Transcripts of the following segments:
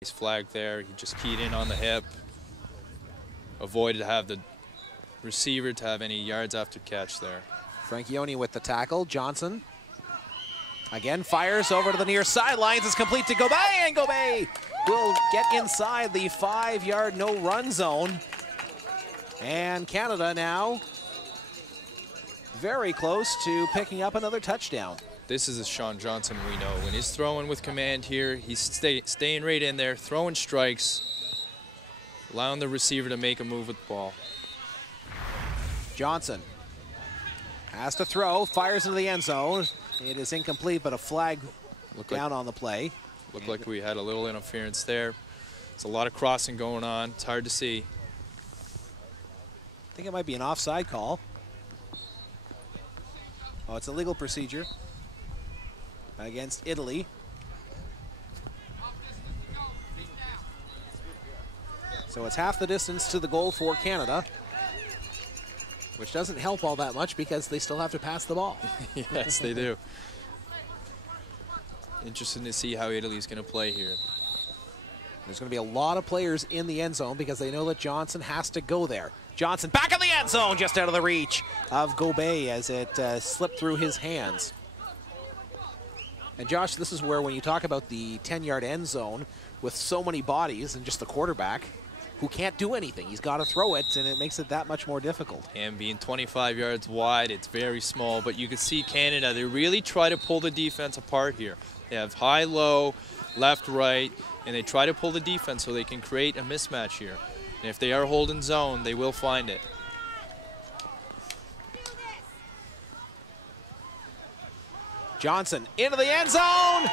He's flagged there. He just keyed in on the hip. Avoided to have the receiver to have any yards after catch there. Franchione with the tackle. Johnson again fires over to the near sidelines. It's complete to Gobey, and Gobey will get inside the 5-yard no-run zone. And Canada now very close to picking up another touchdown. This is the Sean Johnson we know. When he's throwing with command here, he's staying right in there, throwing strikes, allowing the receiver to make a move with the ball. Johnson has to throw, fires into the end zone. It is incomplete, but a flag down on the play. Looked like we had a little interference there. There's a lot of crossing going on. It's hard to see. I think it might be an offside call. Oh, it's a legal procedure against Italy. So it's half the distance to the goal for Canada, which doesn't help all that much because they still have to pass the ball. Yes, they do. Interesting to see how Italy's going to play here. There's going to be a lot of players in the end zone because they know that Johnson has to go there. Johnson back in the end zone, just out of the reach of Gobey as it slipped through his hands. And Josh, this is where when you talk about the 10-yard end zone with so many bodies and just the quarterback who can't do anything, he's got to throw it, and it makes it that much more difficult. And being 25 yards wide, it's very small, but you can see Canada, they really try to pull the defense apart here. They have high, low, left, right, and they try to pull the defense so they can create a mismatch here. And if they are holding zone, they will find it. Johnson into the end zone.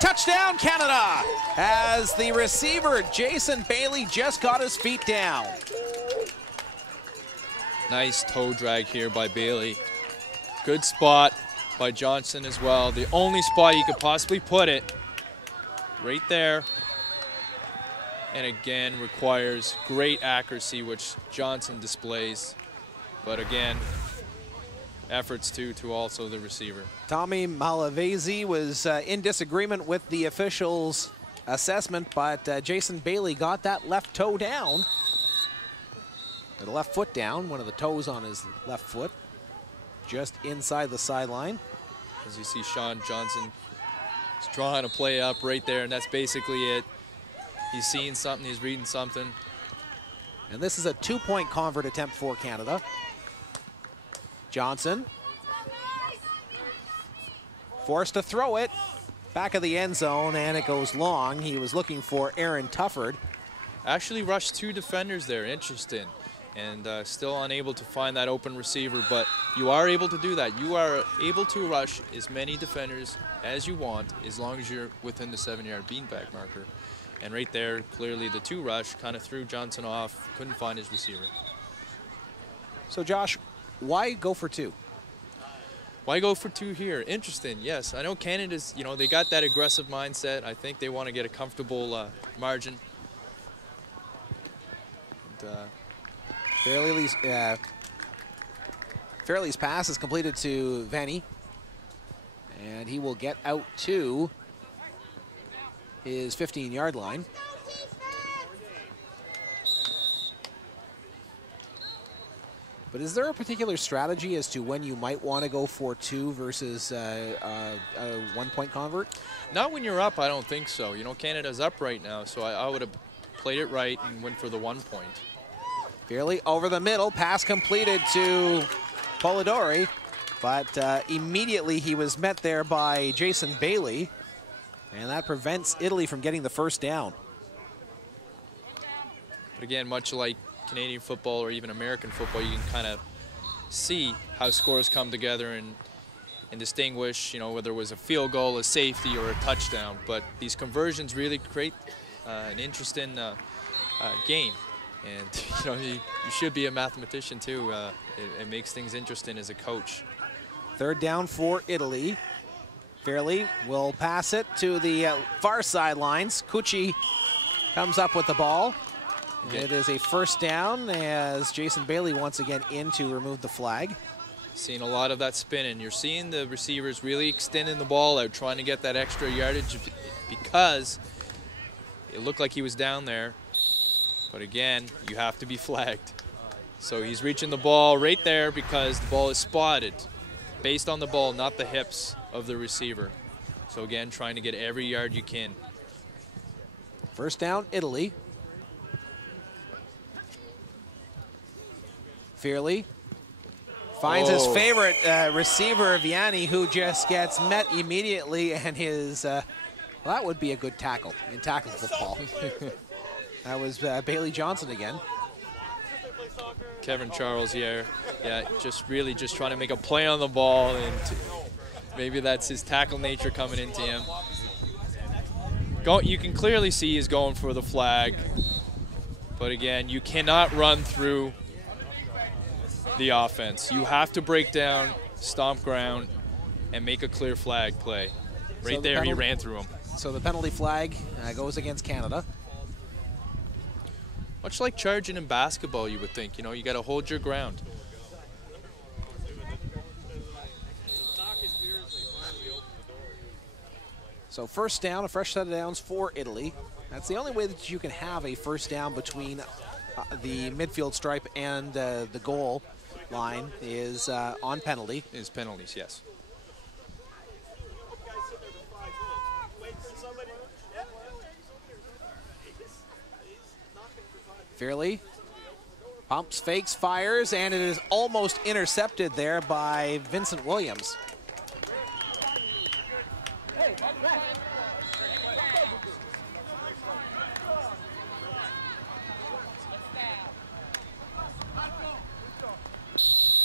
Touchdown, Canada, as the receiver, Jason Bailey, just got his feet down. Nice toe drag here by Bailey. Good spot by Johnson as well. The only spot you could possibly put it, right there. And again, requires great accuracy, which Johnson displays. But again, efforts to also the receiver. Tommy Malavasi was in disagreement with the officials' assessment, but Jason Bailey got that left toe down. Or the left foot down, one of the toes on his left foot, just inside the sideline. As you see, Sean Johnson is drawing a play up right there, and that's basically it. He's seeing something, he's reading something. And this is a 2-point convert attempt for Canada. Johnson forced to throw it back of the end zone, and it goes long. He was looking for Aaron Tufford. Actually rushed 2 defenders there, interesting. And still unable to find that open receiver, but you are able to do that. You are able to rush as many defenders as you want as long as you're within the 7-yard beanbag marker. And right there, clearly the 2 rush kind of threw Johnson off, couldn't find his receiver. So Josh, why go for 2? Why go for 2 here? Interesting, yes. I know Canada's, you know, they got that aggressive mindset. I think they want to get a comfortable margin. And, Fairley's pass is completed to Vanny, and he will get out to his 15-yard line. But is there a particular strategy as to when you might want to go for 2 versus a 1-point convert? Not when you're up, I don't think so. You know, Canada's up right now, so I would have played it right and went for the 1 point. Fairley over the middle, pass completed to Polidori, but immediately he was met there by Jason Bailey, and that prevents Italy from getting the first down. But again, much like Canadian football or even American football, you can kind of see how scores come together and distinguish, you know, whether it was a field goal, a safety, or a touchdown. But these conversions really create an interesting game. And, you know, you should be a mathematician, too. It makes things interesting as a coach. 3rd down for Italy. Fairley will pass it to the far sidelines. Cucci comes up with the ball. Okay. It is a 1st down as Jason Bailey once again in to remove the flag. Seeing a lot of that spinning. You're seeing the receivers really extending the ball out, trying to get that extra yardage because It looked like he was down there, but again, you have to be flagged. So he's reaching the ball right there because the ball is spotted based on the ball, not the hips of the receiver. So again, trying to get every yard you can. First down, Italy. Fearley finds his favorite receiver, Vianney, who just gets met immediately, and his, well, that would be a good tackle in tackle football. That was Bailey Johnson again. Kevin Charles here, yeah, just really just trying to make a play on the ball, and maybe that's his tackle nature coming into him. You can clearly see he's going for the flag, but again, you cannot run through the offense. You have to break down, stomp ground, and make a clear flag play. Right there, he ran through him. So the penalty flag goes against Canada. Much like charging in basketball, you would think. You know, you got to hold your ground. So first down, a fresh set of downs for Italy. That's the only way that you can have a first down between the midfield stripe and the goal line is on penalty. Is penalties, yes. Fearley pumps, fakes, fires, and it is almost intercepted there by Vincent Williams.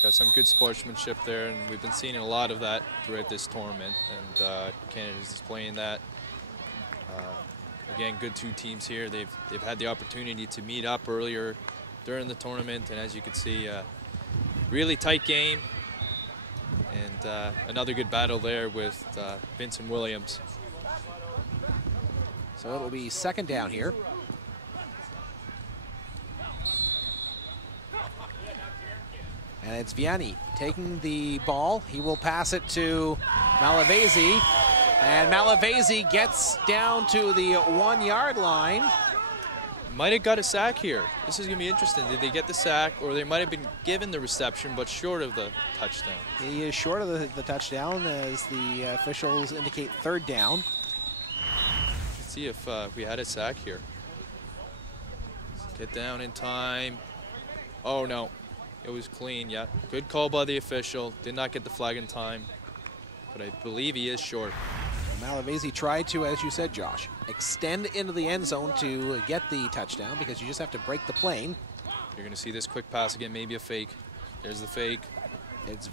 Got some good sportsmanship there, and we've been seeing a lot of that throughout this tournament, and Canada's displaying that. Again, good two teams here. They've had the opportunity to meet up earlier during the tournament, and as you can see, really tight game, and another good battle there with Vincent Williams. So it'll be second down here. And it's Vianney taking the ball. He will pass it to Malavasi. And Malavasi gets down to the 1 yard line. Might have got a sack here. This is going to be interesting. Did they get the sack, or they might have been given the reception, but short of the touchdown? He is short of the touchdown as the officials indicate third down. Let's see if we had a sack here. Get down in time. Oh, no. It was clean, yeah. Good call by the official. Did not get the flag in time, but I believe he is short. Malavasi tried to, as you said, Josh, extend into the end zone to get the touchdown because you just have to break the plane. You're going to see this quick pass again, maybe a fake. There's the fake. It's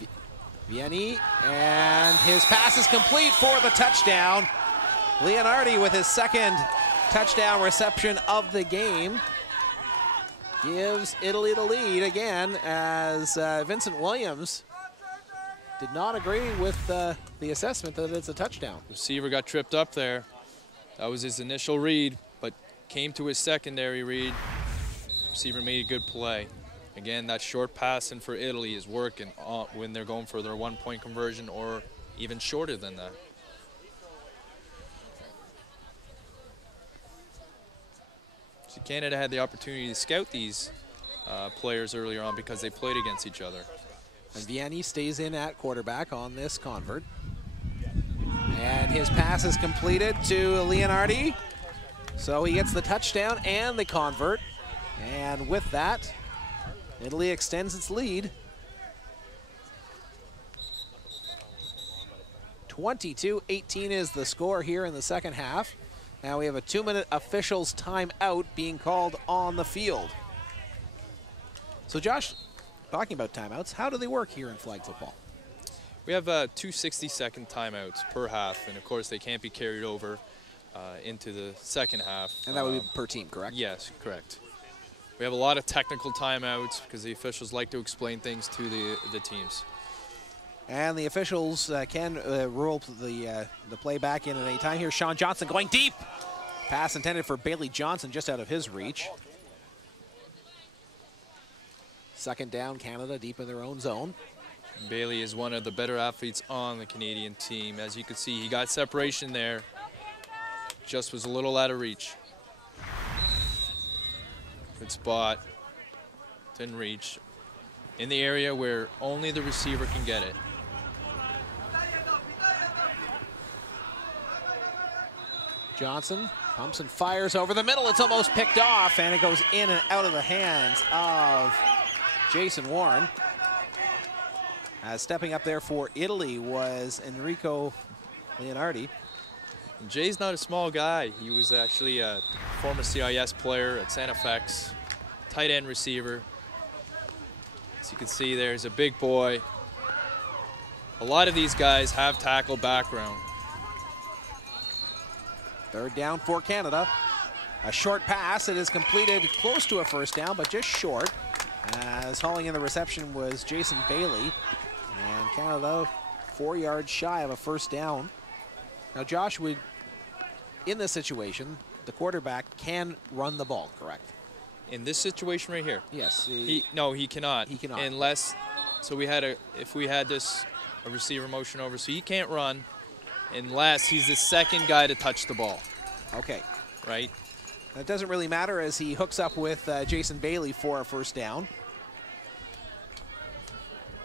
Vianney, and his pass is complete for the touchdown. Leonardi with his second touchdown reception of the game gives Italy the lead again, as Vincent Williams did not agree with the assessment that it's a touchdown. Receiver got tripped up there. That was his initial read, but came to his secondary read. Receiver made a good play. Again, that short passing for Italy is working when they're going for their 1 point conversion, or even shorter than that. So Canada had the opportunity to scout these players earlier on because they played against each other. And Vianney stays in at quarterback on this convert. And his pass is completed to Leonardi. So he gets the touchdown and the convert. And with that, Italy extends its lead. 22-18 is the score here in the second half. Now we have a 2-minute officials timeout being called on the field. So Josh, talking about timeouts, how do they work here in flag football? We have 2 60-second timeouts per half, and of course they can't be carried over into the second half. And that would be per team, correct? Yes, correct. We have a lot of technical timeouts because the officials like to explain things to the teams. And the officials can rule the play back in at any time here. Sean Johnson going deep. Pass intended for Bailey Johnson, just out of his reach. Second down, Canada deep in their own zone. Bailey is one of the better athletes on the Canadian team. As you can see, he got separation there. Just was a little out of reach. Good spot. Didn't reach. In the area where only the receiver can get it. Johnson pumps and fires over the middle. It's almost picked off, and it goes in and out of the hands of Jason Warren. Stepping up there for Italy was Enrico Leonardi. And Jay's not a small guy. He was actually a former CIS player at Santa Fe, tight end receiver. As you can see, there's a big boy. A lot of these guys have tackle background. Third down for Canada. A short pass. It is completed close to a first down, but just short. As hauling in the reception was Jason Bailey. And Canada 4 yards shy of a first down. Now, Josh, in this situation, the quarterback can run the ball, correct? In this situation right here? Yes. No, he cannot. He cannot. Unless, so if we had this, a receiver motion over, so he can't run unless he's the second guy to touch the ball. Okay. Right? That doesn't really matter as he hooks up with Jason Bailey for a first down.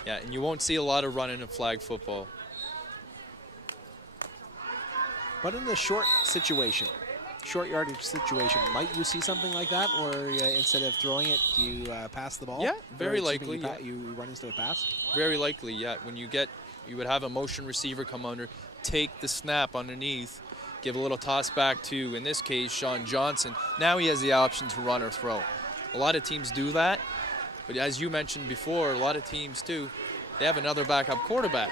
Yeah, and you won't see a lot of running in flag football. But in the short situation, short yardage situation, might you see something like that where instead of throwing it, you pass the ball? Yeah, very likely. You run instead of pass? Very likely, yeah. When you would have a motion receiver come under, take the snap underneath, give a little toss back to, in this case, Sean Johnson. Now he has the option to run or throw. A lot of teams do that, but as you mentioned before, a lot of teams too, they have another backup quarterback.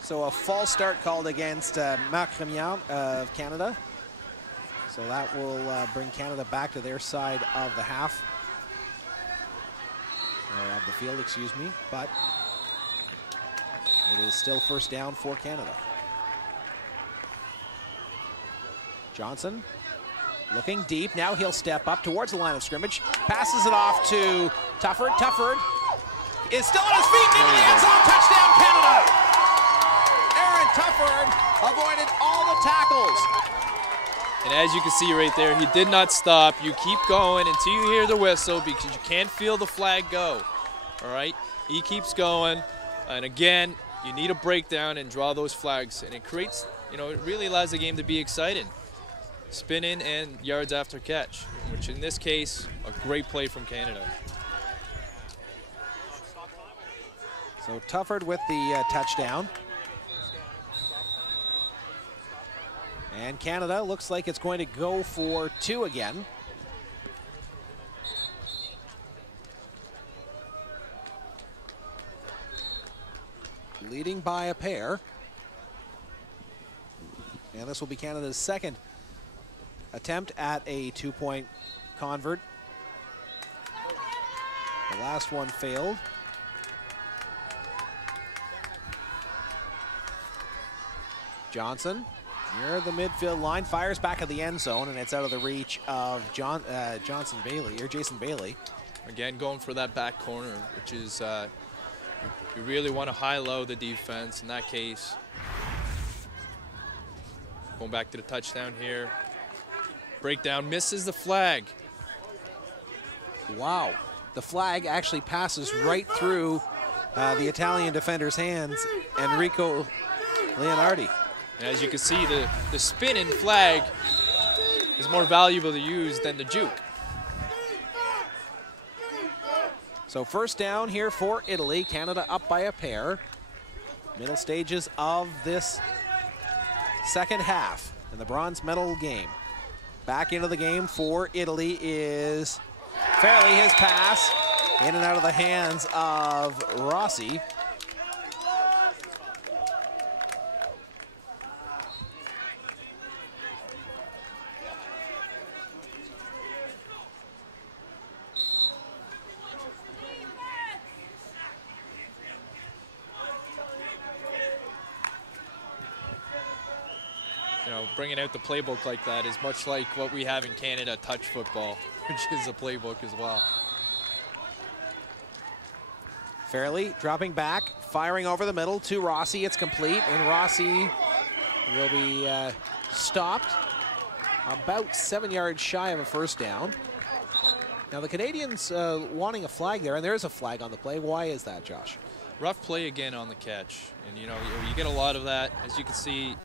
So a false start called against Marc Remian of Canada. So that will bring Canada back to their side of the half. Or of the field, excuse me. But it is still first down for Canada. Johnson looking deep. Now he'll step up towards the line of scrimmage. Passes it off to Tufford. Tufford is still on his feet. In the end zone. Touchdown, Canada. Aaron Tufford avoided all the tackles. And as you can see right there, he did not stop. You keep going until you hear the whistle because you can't feel the flag go. All right? He keeps going. And again, you need a breakdown and draw those flags. And it creates, it really allows the game to be exciting. Spin-in and yards after catch, which in this case, a great play from Canada. So Tufford with the touchdown. And Canada looks like it's going to go for two again. Leading by a pair. And this will be Canada's second attempt at a two-point convert. The last one failed. Johnson near the midfield line, fires back at the end zone, and it's out of the reach of Jason Bailey. Again, going for that back corner, which is you really want to high-low the defense in that case. Going back to the touchdown here. Breakdown, misses the flag. Wow. The flag actually passes right through the Italian defender's hands, Enrico Leonardi. And as you can see, the spin-in flag is more valuable to use than the juke. So first down here for Italy. Canada up by a pair. Middle stages of this second half in the bronze medal game. Back into the game for Italy is Fairley. His pass in and out of the hands of Rossi. Bringing out the playbook like that is much like what we have in Canada, touch football, which is a playbook as well. Fairley dropping back, firing over the middle to Rossi. It's complete, and Rossi will be stopped about 7 yards shy of a first down. Now the Canadians wanting a flag there, and there is a flag on the play. Why is that, Josh? Rough play again on the catch. And, you know, you get a lot of that. As you can see,